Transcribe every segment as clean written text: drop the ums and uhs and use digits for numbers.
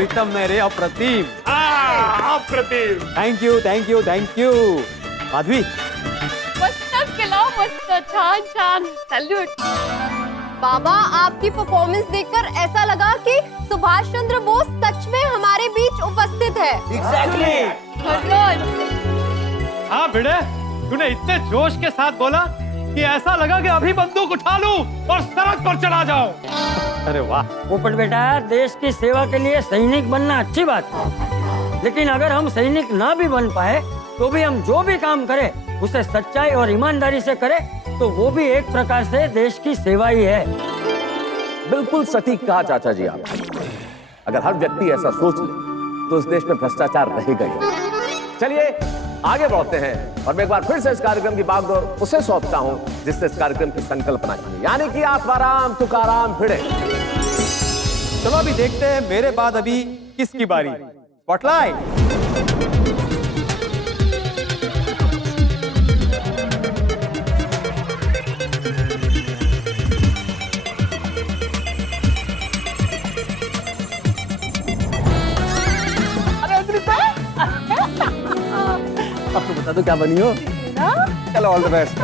प्रीतम नहीं रे, अप्रतिम। अप्रतिम। Thank you thank you thank you. Madhavi मस्त केला, मस्त, छान छान, सैल्यूट। बाबा, आपकी परफॉर्मेंस देखकर ऐसा लगा कि सुभाष चंद्र बोस सच में हमारे बीच उपस्थित है। एग्जैक्टली। हाँ भिड़े, तूने इतने जोश के साथ बोला कि ऐसा लगा कि अभी बंदूक उठा लूं और सड़क पर चला जाऊं। अरे वाह। पोपट बेटा, देश की सेवा के लिए सैनिक बनना अच्छी बात है, लेकिन अगर हम सैनिक ना भी बन पाए तो भी हम जो भी काम करें उसे सच्चाई और ईमानदारी से करें तो वो भी एक प्रकार से देश की सेवा ही है। बिल्कुल सटीक कहा चाचा जी आप। अगर हर व्यक्ति ऐसा सोच ले तो इस देश में भ्रष्टाचार रहेगा ही। चलिए आगे बढ़ते हैं और मैं एक बार फिर से इस कार्यक्रम की बागडोर उसे सौंपता हूं जिसने इस कार्यक्रम की संकल्पना की, यानी कि आत्माराम तुकाराम भिड़े। चलो अभी देखते हैं मेरे बाद अभी किसकी बारी। स्पॉटलाइट। अब तो बता दो क्या बनी हो। चलो ऑल द बेस्ट।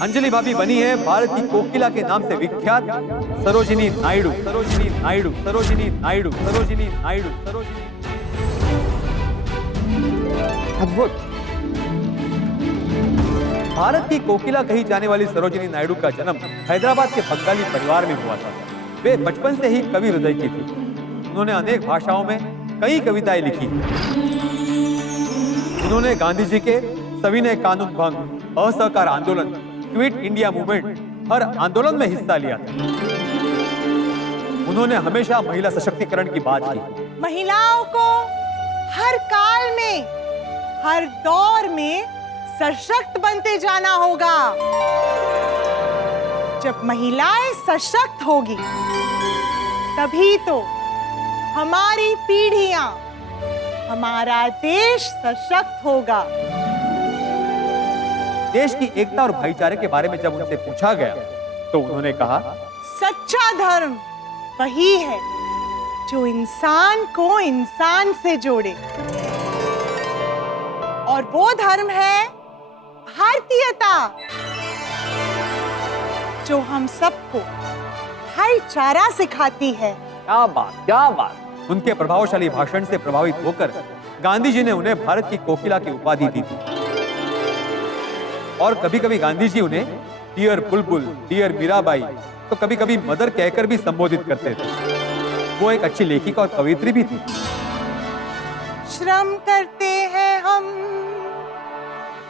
अंजलि भाभी बनी है भारत की कोकिला के नाम से विख्यात सरोजिनी नायडू। सरोजिनी नायडू, सरोजिनी नायडू, सरोजिनी नायडू, सरोजिनी। अद्भुत। भारत की कोकिला कही जाने वाली सरोजिनी नायडू का जन्म हैदराबाद के बंगाली परिवार में हुआ था। वे बचपन से ही कवि हृदय की थी। उन्होंने अनेक भाषाओं में कई कविताएं लिखी। उन्होंने गांधी जी के सविनय कानून भंग, असहकार आंदोलन, क्विट इंडिया मूवमेंट हर आंदोलन में हिस्सा लिया था। उन्होंने हमेशा महिला सशक्तिकरण की बात की। महिलाओं को हर काल में, हर दौर में सशक्त बनते जाना होगा। जब महिलाएं सशक्त होगी तभी तो हमारी पीढ़ियां, हमारा देश सशक्त होगा। देश की एकता और भाईचारे के बारे में जब उनसे पूछा गया तो उन्होंने कहा, सच्चा धर्म वही है जो इंसान को इंसान से जोड़े, और वो धर्म है भारतीयता, जो हम सबको भाईचारा सिखाती है। क्या बात, क्या बात। उनके प्रभावशाली भाषण से प्रभावित होकर गांधी जी ने उन्हें भारत की कोकिला की उपाधि दी थी। और कभी कभी गांधी जी उन्हें डियर बुलबुल, डियर मीराबाई, तो कभी कभी मदर कहकर भी संबोधित करते थे। वो एक अच्छी लेखिका और कवयित्री भी थी। श्रम करते हैं हम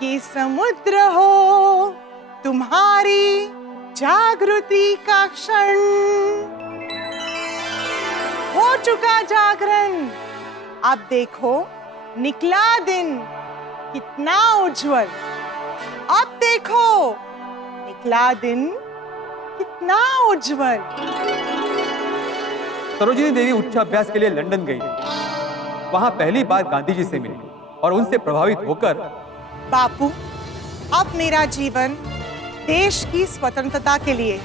कि समुद्र हो तुम्हारी जागृति का क्षण, हो चुका जागरण, अब देखो निकला दिन कितना उज्जवल, अब देखो निकला दिन कितना उज्जवल। सरोजिनी देवी उच्च अभ्यास के लिए लंदन गई। वहां पहली बार गांधी जी से मिली और उनसे प्रभावित होकर, बापू, अब मेरा जीवन देश की स्वतंत्रता के लिए,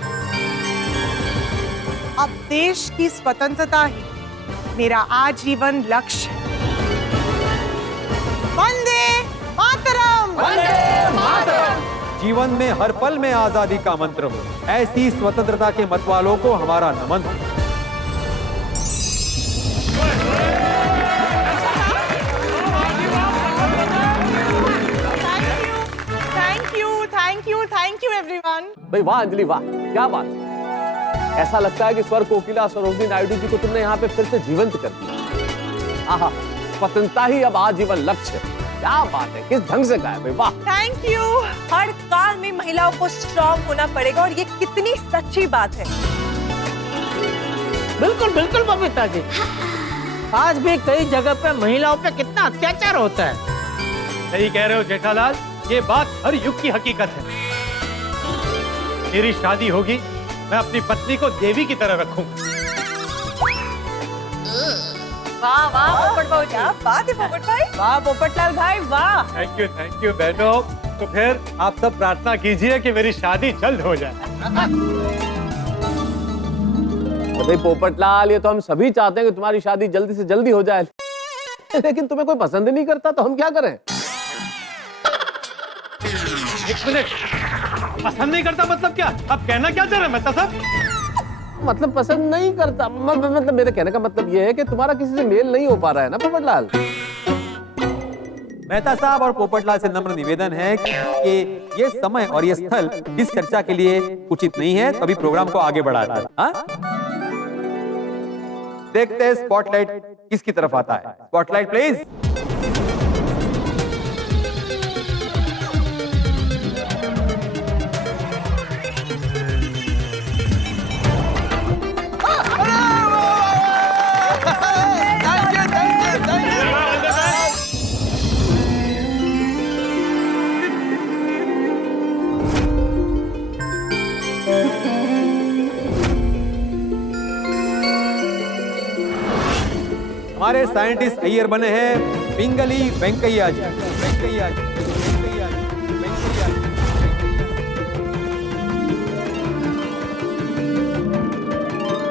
अब देश की स्वतंत्रता ही मेरा आजीवन लक्ष्य है। वंदे मातरम। वंदे मातरम। जीवन में हर पल में आजादी का मंत्र हो, ऐसी स्वतंत्रता के मतवालों को हमारा नमन। Thank you everyone. भाई वाह अंजलि, वाह, क्या बात। ऐसा लगता है कि स्वर कोकिला सरोजिनी नायडू जी को तुमने यहाँ पे फिर से जीवंत कर दिया। आहा, स्वतंत्रता ही अब आजीवन लक्ष्य है। क्या बात है, किस ढंग से गाया भाई, वाह। Thank you. हर काल में महिलाओं को स्ट्रॉन्ग होना पड़ेगा और ये कितनी सच्ची बात है। बिल्कुल बिल्कुल बबीता जी, आज भी कई जगह पे महिलाओं पे कितना अत्याचार होता है। सही कह रहे हो जेठालाल, ये बात हर युग की हकीकत है। मेरी शादी होगी, मैं अपनी पत्नी को देवी की तरह रखूं। वाह वाह पोपट बहू जी। क्या बात है पोपट भाई, वाह पोपटलाल भाई वाह। थैंक यू बहनों। तो फिर आप सब प्रार्थना कीजिए कि मेरी शादी जल्द हो जाए। तो भाई पोपटलाल, ये तो हम सभी चाहते हैं कि तुम्हारी शादी जल्दी से जल्दी हो जाए, लेकिन तुम्हें कोई पसंद नहीं करता तो हम क्या करें? एक मिनट, पसंद नहीं करता मतलब क्या? आप कहना क्या चाह रहे हैं मेहता साहब? मतलब पसंद नहीं करता मतलब मेरे कहने का मतलब ये है कि तुम्हारा किसी से मेल नहीं हो पा रहा है ना पोपटलाल। मेहता साहब और पोपटलाल से नम्र निवेदन है कि ये समय और ये स्थल इस चर्चा के लिए उचित नहीं है, तभी प्रोग्राम को आगे बढ़ाता है। हाँ? देखते हैं स्पॉटलाइट किसकी तरफ आता है। Spotlight please. हमारे साइंटिस्ट अय्यर बने हैं पिंगली वेंकैया जी। वेंकैया जी, वेंकैया जी, वेंकैया जी।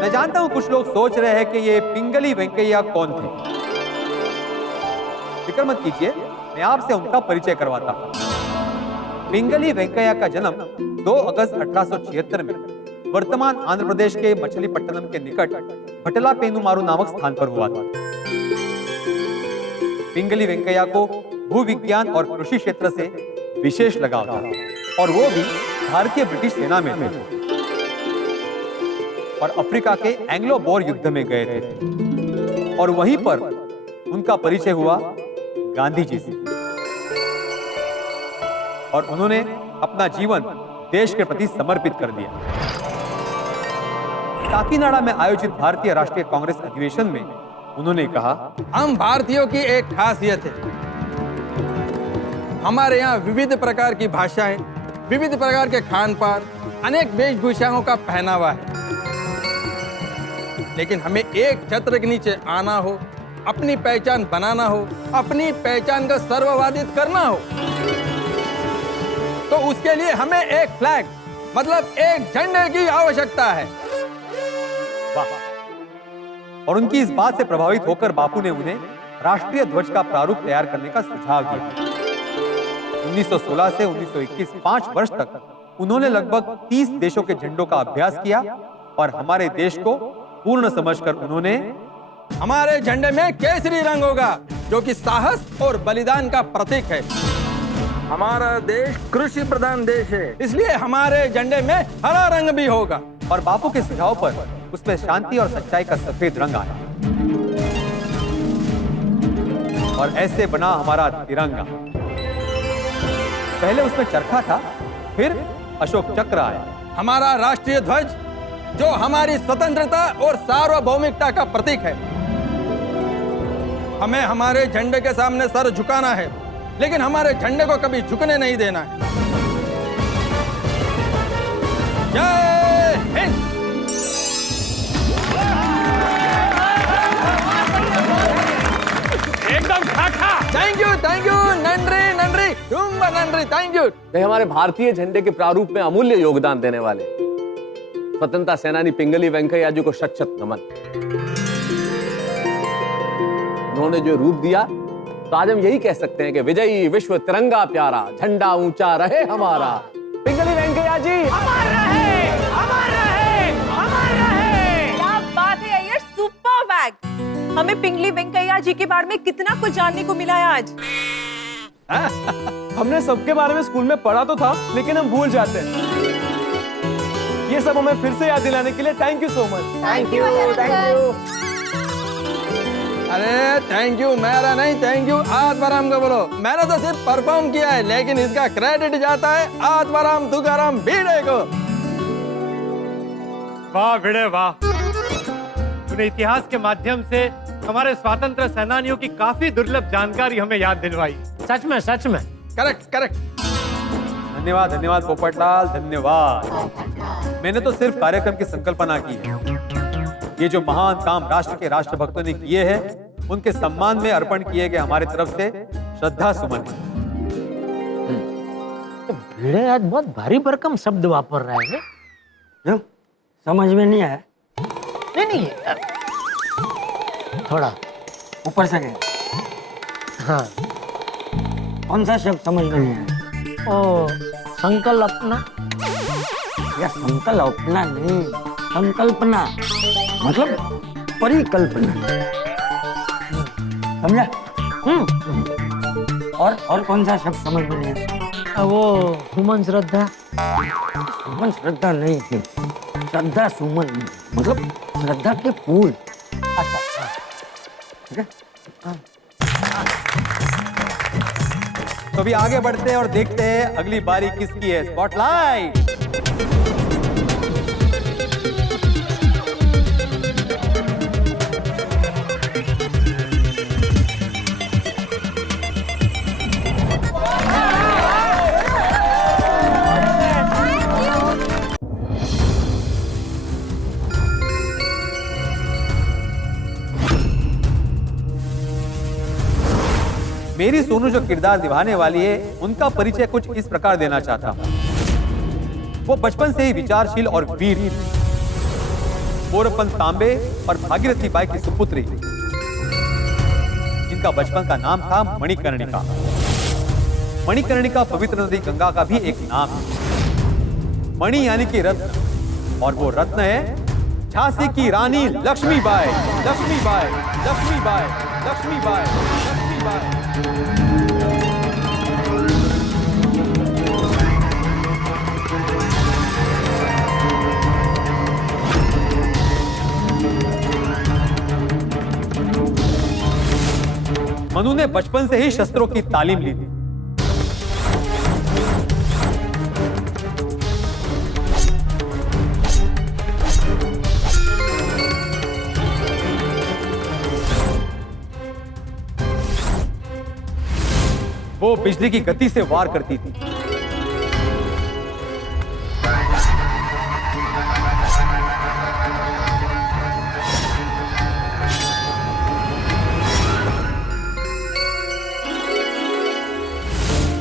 मैं जानता हूं कुछ लोग सोच रहे हैं कि ये पिंगली वेंकैया कौन थे। फिक्र मत कीजिए, मैं आपसे उनका परिचय करवाता हूं। पिंगली वेंकैया का जन्म 2 अगस्त 1876 में वर्तमान आंध्र प्रदेश के मछलीपट्टनम के निकट भटला पेनुमारू नामक स्थान पर हुआ था। पिंगली वेंकैया को भूविज्ञान और कृषि क्षेत्र से विशेष लगाव था और वो भी भारतीय ब्रिटिश सेना में थे और अफ्रीका के एंग्लो बोर युद्ध में गए थे और वहीं पर उनका परिचय हुआ गांधी जी से और उन्होंने अपना जीवन देश के प्रति समर्पित कर दिया। काकीनाडा में आयोजित भारतीय राष्ट्रीय कांग्रेस अधिवेशन में उन्होंने कहा, हम भारतीयों की एक खासियत है, हमारे यहाँ विविध प्रकार की भाषाएं, विविध प्रकार के खान पान, अनेक वेशभूषाओं का पहनावा है, लेकिन हमें एक छत्र के नीचे आना हो, अपनी पहचान बनाना हो, अपनी पहचान को सर्ववादित करना हो, तो उसके लिए हमें एक फ्लैग मतलब एक झंडे की आवश्यकता है। वाह। और उनकी इस बात से प्रभावित होकर बापू ने उन्हें राष्ट्रीय ध्वज का प्रारूप तैयार करने का सुझाव दिया। 1916 से 1921 5 वर्ष तक उन्होंने लगभग 30 देशों के झंडों का अभ्यास किया और हमारे देश को पूर्ण समझकर उन्होंने हमारे झंडे में केसरी रंग होगा जो कि साहस और बलिदान का प्रतीक है। हमारा देश कृषि प्रधान देश है, इसलिए हमारे झंडे में हरा रंग भी होगा। और बापू के सुझाव पर उसमें शांति और सच्चाई का सफेद रंग आया और ऐसे बना हमारा तिरंगा। पहले उसमें चरखा था, फिर अशोक चक्र आया। हमारा राष्ट्रीय ध्वज जो हमारी स्वतंत्रता और सार्वभौमिकता का प्रतीक है। हमें हमारे झंडे के सामने सर झुकाना है, लेकिन हमारे झंडे को कभी झुकने नहीं देना है। जय हिंद। एकदम खाखा। थैंक यू नंद्री नंद्री तुम्बा नंद्री, थैंक यू। हमारे भारतीय झंडे के प्रारूप में अमूल्य योगदान देने वाले स्वतंत्रता सेनानी पिंगली वेंकैया जी को शत शत नमन। उन्होंने जो रूप दिया, तो आज हम यही कह सकते हैं कि विजयी विश्व तिरंगा प्यारा, झंडा ऊंचा रहे हमारा। पिंगली वेंकैया जी अमर रहे, अमर रहे, अमर रहे। क्या बात है अय्यर, सुपर बैग। हमें पिंगली वेंकैया जी के बारे में कितना कुछ जानने को मिला है आज। हमने सबके बारे में स्कूल में पढ़ा तो था, लेकिन हम भूल जाते हैं। ये सब हमें फिर से याद दिलाने के लिए thank you so much. Thank you, thank you. अरे थैंक यू मेरा नहीं, थैंक यू आत्माराम का बोलो। मैंने तो सिर्फ परफॉर्म किया है, लेकिन इसका क्रेडिट जाता है आत्माराम तुकाराम भिड़े को। वाह भिड़े वाह, तूने इतिहास के माध्यम से हमारे स्वतंत्र सेनानियों की काफी दुर्लभ जानकारी हमें याद दिलवाई। सच में सच में। Correct correct. धन्यवाद धन्यवाद पोपटलाल, धन्यवाद। मैंने तो सिर्फ कार्यक्रम की संकल्पना की है। ये जो महान काम राष्ट्र के राष्ट्रभक्तों ने किए हैं, उनके सम्मान में अर्पण किए गए हमारे तरफ से श्रद्धा सुमन है। भिड़े आज बहुत भारी भरकम शब्द वापर रहा है। जो समझ में नहीं आया। नहीं थोड़ा ऊपर से गया। हाँ कौन सा शब्द समझ में नहीं आया? ओ संकल्पना या संकल्पना नहीं, संकल्पना मतलब परिकल्पना, समझा? और कौन सा शब्द समझ में नहीं आया? वो सुमन श्रद्धा। सुमन श्रद्धा नहीं थी, श्रद्धा सुमन मतलब श्रद्धा के फूल। अच्छा ठीक है। तो अभी आगे बढ़ते हैं और देखते हैं अगली बारी किसकी है। स्पॉटलाइट। मेरी सोनू जो किरदार निभाने वाली है उनका परिचय कुछ इस प्रकार देना चाहता हूं। वो बचपन से ही विचारशील और वीर, मोरपन तांबे और भागीरथी बाई की सुपुत्री, जिनका बचपन का नाम था मणिकर्णिका। मणिकर्णिका पवित्र नदी गंगा का भी एक नाम है। मणि यानी कि रत्न, और वो रत्न है झांसी की रानी लक्ष्मीबाई। लक्ष्मीबाई, लक्ष्मीबाई, लक्ष्मीबाई, लक्ष्मीबाई। मनु ने बचपन से ही शस्त्रों की तालीम ली थी। वो बिजली की गति से वार करती थी।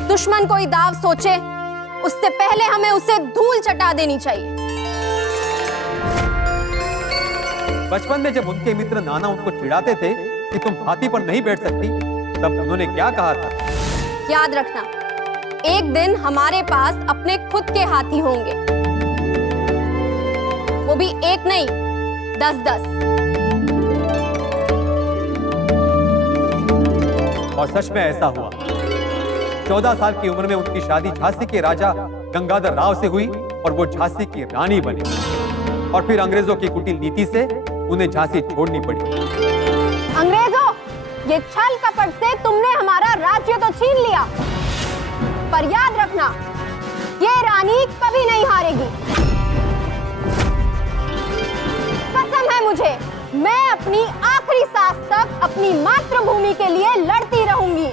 दुश्मन कोई दाव सोचे उससे पहले हमें उसे धूल चटा देनी चाहिए। बचपन में जब उनके मित्र नाना उनको चिढ़ाते थे कि तुम हाथी पर नहीं बैठ सकती, तब उन्होंने क्या कहा था? याद रखना, एक दिन हमारे पास अपने खुद के हाथी होंगे, वो भी एक नहीं 10-10। और सच में ऐसा हुआ। 14 साल की उम्र में उनकी शादी झांसी के राजा गंगाधर राव से हुई और वो झांसी की रानी बनी। और फिर अंग्रेजों की कुटिल नीति से उन्हें झांसी छोड़नी पड़ी। अंग्रेजों, ये छल कपट से तुमने हमारा राज्य तो छीन लिया, पर याद रखना, ये रानी कभी नहीं हारेगी। कसम है मुझे, मैं अपनी आखिरी सांस तक अपनी मातृभूमि के लिए लड़ती रहूंगी।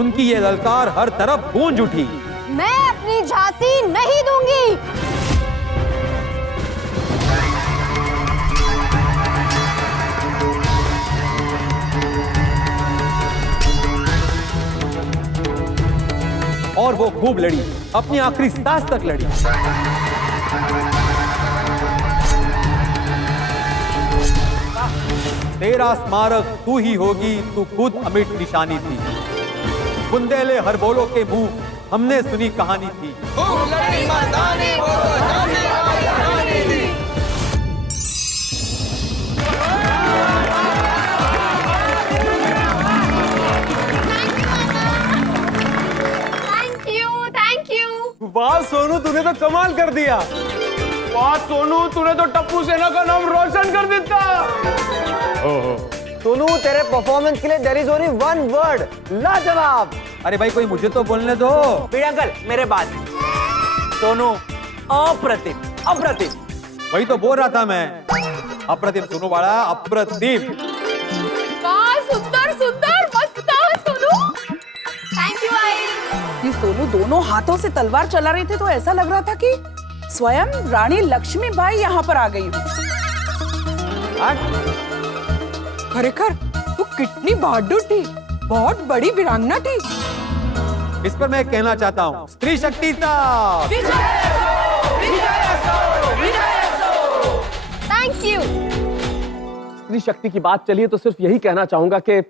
उनकी ये ललकार हर तरफ गूंज उठी। मैं अपनी झांसी नहीं दूंगी। और वो खूब लड़ी, अपनी आखिरी सांस तक लड़ी। तेरा स्मारक तू ही होगी, तू खुद अमिट निशानी थी। बुंदेले हर बोलो के मुंह हमने सुनी कहानी थी। Thank you. वाह सोनू, तूने तो कमाल कर दिया। वाह सोनू, तूने तो टप्पू सेना का नाम रोशन कर देता। सोनू, तेरे परफॉर्मेंस के लिए there is only one word, लाजवाब। अरे भाई, कोई मुझे तो बोलने दो। बड़े अंकल, मेरे बाद सोनू अप्रतिम, अप्रतिम। वही तो बोल रहा था मैं, अप्रतिम सोनू वाला, अप्रतिम। वाह, सुंदर सुंदर, मस्त था सोनू। थैंक यू आई। ये सोनू दोनों हाथों से तलवार चला रहे थे तो ऐसा लग रहा था कि स्वयं रानी लक्ष्मीबाई यहाँ पर आ गई। खरेखर तू कितनी बहादुर थी, बहुत बड़ी वीरांगना थी। इस पर मैं कहना चाहता हूँ, स्त्री शक्ति साहब। Thank you. स्त्री शक्ति की बात चलिए तो सिर्फ यही कहना चाहूंगा कि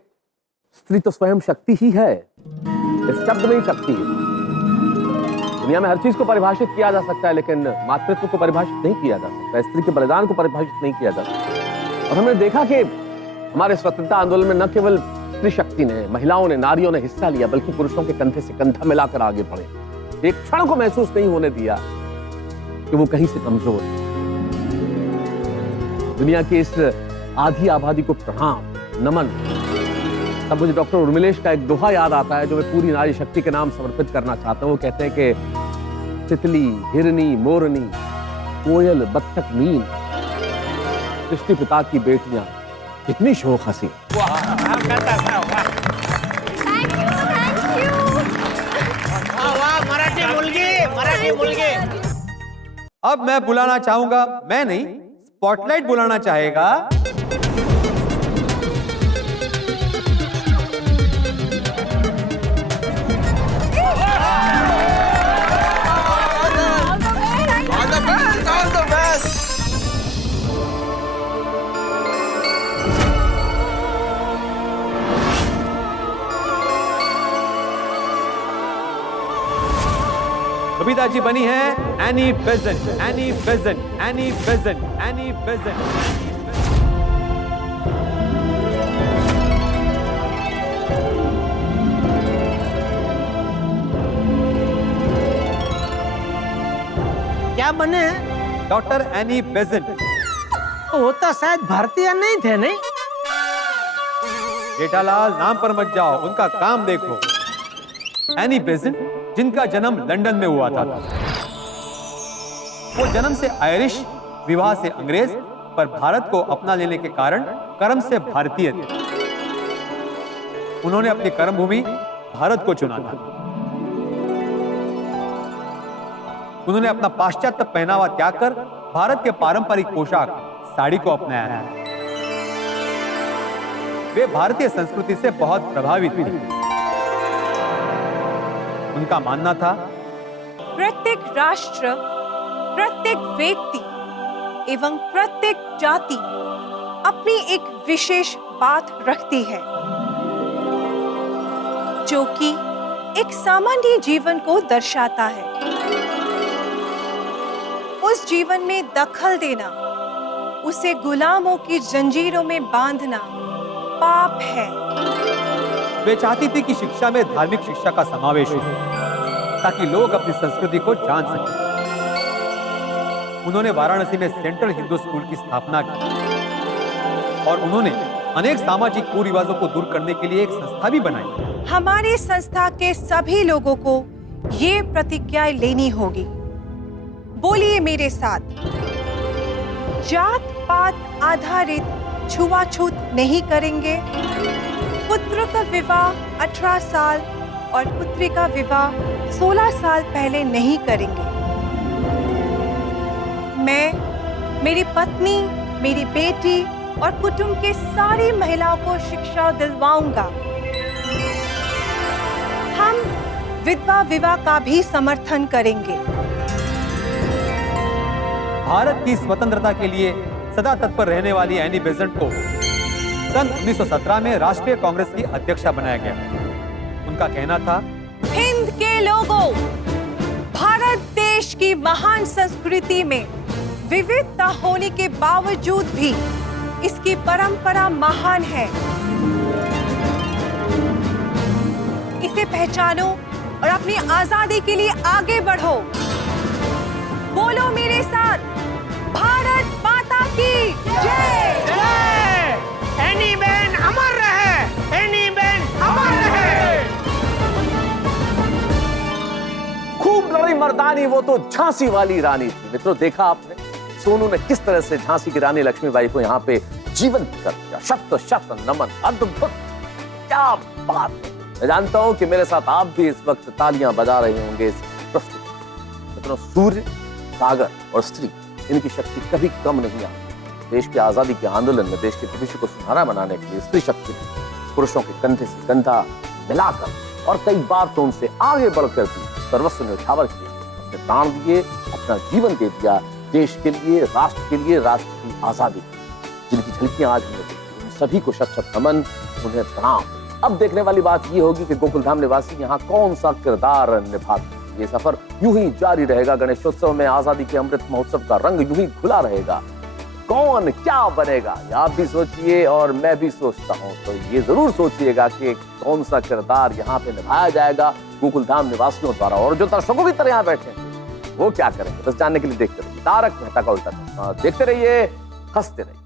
स्त्री तो स्वयं शक्ति ही है। इस शब्द में ही शक्ति है। दुनिया में हर चीज को परिभाषित किया जा सकता है, लेकिन मातृत्व को परिभाषित नहीं किया जा सकता, स्त्री के बलिदान को परिभाषित नहीं किया जा सकता। और हमने देखा कि हमारे स्वतंत्रता आंदोलन में न केवल स्त्री शक्ति ने, महिलाओं ने, नारियों ने हिस्सा लिया, बल्कि पुरुषों के कंधे से कंधा मिलाकर आगे बढ़े। एक क्षण को महसूस नहीं होने दिया कि वो कहीं से कमजोर है। दुनिया की इस आधी आबादी को प्रणाम, नमन। तब मुझे डॉक्टर उर्मिलेश का एक दोहा याद आता है जो मैं पूरी नारी शक्ति के नाम समर्पित करना चाहता हूँ। वो कहते हैं कि तितली, हिरनी, मोरनी, कोयल, बत्तख, मीन, सृष्टि पिता की बेटियां कितनी शोक हंसी। मराठी मुलगी। अब मैं बुलाना चाहूंगा, मैं नहीं, स्पॉटलाइट बुलाना चाहेगा बबीता जी बनी है Annie Besant, Annie Besant, Annie Besant, Annie Besant. क्या बने? Doctor Annie Besant. वो तो शायद भारतीय नहीं थे, नहीं? जेठालाल नाम पर मत जाओ, उनका काम देखो। एनी बेजेंट जिनका जन्म लंदन में हुआ था। वो जन्म से आयरिश, विवाह से अंग्रेज, पर भारत को अपना लेने के कारण कर्म से भारतीय थे। उन्होंने अपनी कर्म भूमि भारत को चुना था। उन्होंने अपना पाश्चात्य पहनावा त्याग कर भारत के पारंपरिक पोशाक साड़ी को अपनाया है। वे भारतीय संस्कृति से बहुत प्रभावित थे। उनका मानना था प्रत्येक राष्ट्र, प्रत्येक व्यक्ति एवं प्रत्येक जाति अपनी एक विशेष बात रखती है, जो कि एक सामान्य जीवन को दर्शाता है। उस जीवन में दखल देना, उसे गुलामों की जंजीरों में बांधना पाप है। वे चाहती थी कि शिक्षा में धार्मिक शिक्षा का समावेश हो, ताकि लोग अपनी संस्कृति को जान सकें। उन्होंने वाराणसी में सेंट्रल हिंदू स्कूल की स्थापना की और उन्होंने अनेक सामाजिक कुरिवाजों को दूर करने के लिए एक संस्था भी बनाई। हमारी संस्था के सभी लोगों को ये प्रतिज्ञा लेनी होगी। बोलिए मेरे साथ, जात पात आधारित छुआछूत नहीं करेंगे, पुत्र का विवाह 18 साल और पुत्री का विवाह 16 साल पहले नहीं करेंगे। मैं, मेरी पत्नी, मेरी बेटी और कुटुंब के सारी महिलाओं को शिक्षा दिलवाऊंगा। हम विधवा विवाह का भी समर्थन करेंगे। भारत की स्वतंत्रता के लिए सदा तत्पर रहने वाली एनी बेसेंट को सन 1917 में राष्ट्रीय कांग्रेस की अध्यक्षा बनाया गया। उनका कहना था, हिंद के लोगों, भारत देश की महान संस्कृति में विविधता होने के बावजूद भी इसकी परंपरा महान है। इसे पहचानो और अपनी आजादी के लिए आगे बढ़ो। बोलो मेरे साथ, भारत माता की जय। जय! एनी बेन अमर रहे, एनी बेन अमर रहे। खूब लड़ी मर्दानी वो तो झांसी वाली रानी थी। मित्रों, देखा आपने सोनू ने किस तरह से झांसी की रानी लक्ष्मीबाई को यहाँ पे जीवंत कर दिया। शत शत नमन, अद्भुत, क्या बात है। मैं जानता हूं कि मेरे साथ आप भी इस वक्त तालियां बजा रहे होंगे इस प्रस्तुति। मित्रों, सूर्य, सागर और स्त्री, इनकी शक्ति कभी कम नहीं आती। देश की आजादी के आंदोलन में देश के भविष्य को सुनहरा बनाने के लिए स्त्री शक्ति ने पुरुषों के कंधे से कंधा मिलाकर और कई बार तो उनसे आगे बढ़कर भी सर्वस्व न्यौछावर किए, अपने प्राण दिए, अपना जीवन दे दिया देश के लिए, राष्ट्र की आजादी के लिए, जिनकी झलकियां आज हमने देखी। उन सभी को शत शत नमन, उन्हें प्रणाम। अब देखने वाली बात ये होगी कि गोकुलधाम निवासी यहाँ कौन सा किरदार निभाते हैं। ये सफर यूं ही जारी रहेगा। गणेशोत्सव में आजादी के अमृत महोत्सव का रंग यूं ही खुला रहेगा। कौन क्या बनेगा ये आप भी सोचिए और मैं भी सोचता हूँ। तो ये जरूर सोचिएगा कि कौन सा किरदार यहाँ पे निभाया जाएगा गोकुलधाम निवासियों द्वारा, और जो दर्शकों की तरह यहाँ बैठे हैं वो क्या करेंगे, बस जानने के लिए देखते रहिए तारक मेहता का उल्टा चश्मा। देखते रहिए, हंसते रहिए।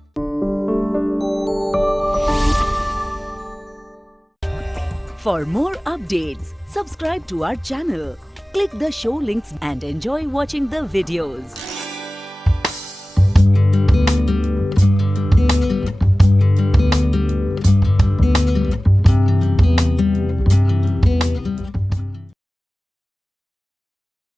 For more updates, subscribe to our channel, click the show links and enjoy watching the videos.